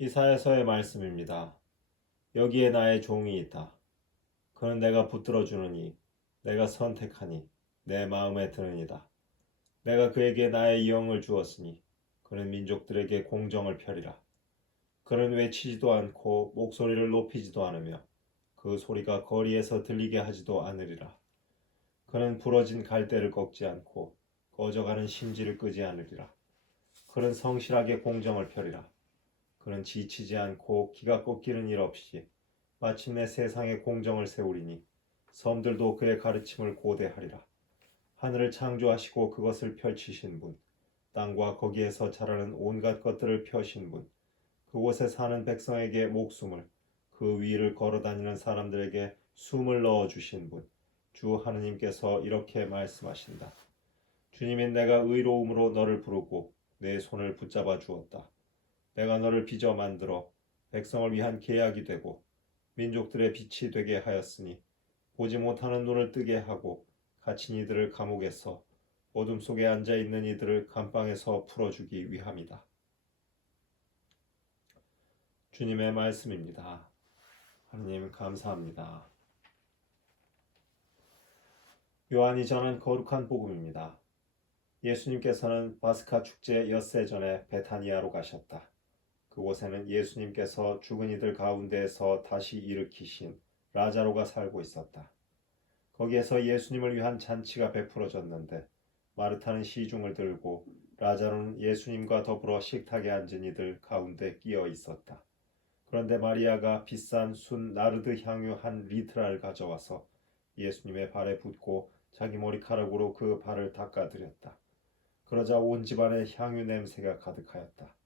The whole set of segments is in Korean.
이사야서의 말씀입니다. 여기에 나의 종이 있다. 그는 내가 붙들어 주느니 내가 선택하니 내 마음에 드느니다. 내가 그에게 나의 영을 주었으니 그는 민족들에게 공정을 펴리라. 그는 외치지도 않고 목소리를 높이지도 않으며 그 소리가 거리에서 들리게 하지도 않으리라. 그는 부러진 갈대를 꺾지 않고 꺼져가는 심지를 끄지 않으리라. 그는 성실하게 공정을 펴리라. 그는 지치지 않고 기가 꺾이는 일 없이 마침내 세상에 공정을 세우리니 섬들도 그의 가르침을 고대하리라. 하늘을 창조하시고 그것을 펼치신 분, 땅과 거기에서 자라는 온갖 것들을 펴신 분, 그곳에 사는 백성에게 목숨을, 그 위를 걸어다니는 사람들에게 숨을 넣어 주신 분, 주 하느님께서 이렇게 말씀하신다. 주님인 내가 의로움으로 너를 부르고 내 손을 붙잡아 주었다. 내가 너를 빚어 만들어 백성을 위한 계약이 되고 민족들의 빛이 되게 하였으니 보지 못하는 눈을 뜨게 하고 갇힌 이들을 감옥에서 어둠 속에 앉아 있는 이들을 감방에서 풀어주기 위함이다. 주님의 말씀입니다. 하나님 감사합니다. 요한이 전한 거룩한 복음입니다. 예수님께서는 바스카 축제 엿새 전에 베타니아로 가셨다. 그곳에는 예수님께서 죽은 이들 가운데에서 다시 일으키신 라자로가 살고 있었다. 거기에서 예수님을 위한 잔치가 베풀어졌는데 마르타는 시중을 들고 라자로는 예수님과 더불어 식탁에 앉은 이들 가운데 끼어 있었다. 그런데 마리아가 비싼 순 나르드 향유 한 리트랄 가져와서 예수님의 발에 붓고 자기 머리카락으로 그 발을 닦아드렸다. 그러자 온 집안에 향유 냄새가 가득하였다.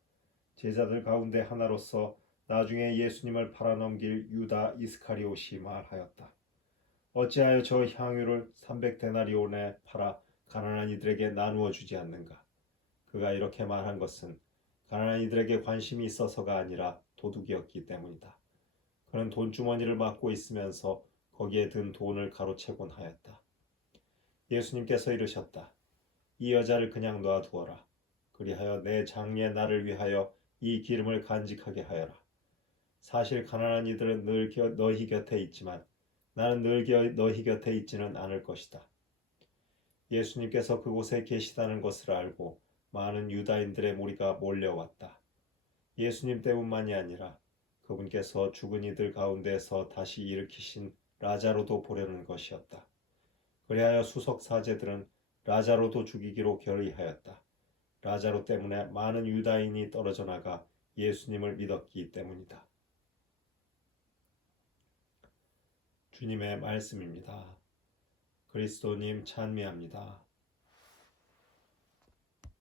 제자들 가운데 하나로서 나중에 예수님을 팔아넘길 유다 이스카리옷이 말하였다. 어찌하여 저 향유를 300데나리온에 팔아 가난한 이들에게 나누어 주지 않는가? 그가 이렇게 말한 것은 가난한 이들에게 관심이 있어서가 아니라 도둑이었기 때문이다. 그는 돈주머니를 맡고 있으면서 거기에 든 돈을 가로채곤 하였다. 예수님께서 이르셨다. 이 여자를 그냥 놔두어라. 그리하여 내 장례 날을 위하여 이 기름을 간직하게 하여라. 사실 가난한 이들은 늘 겨, 너희 곁에 있지만 나는 늘 겨, 너희 곁에 있지는 않을 것이다. 예수님께서 그곳에 계시다는 것을 알고 많은 유다인들의 무리가 몰려왔다. 예수님 때문만이 아니라 그분께서 죽은 이들 가운데서 다시 일으키신 라자로도 보려는 것이었다. 그리하여 수석 사제들은 라자로도 죽이기로 결의하였다. 라자로 때문에 많은 유다인이 떨어져 나가 예수님을 믿었기 때문이다. 주님의 말씀입니다. 그리스도님 찬미합니다.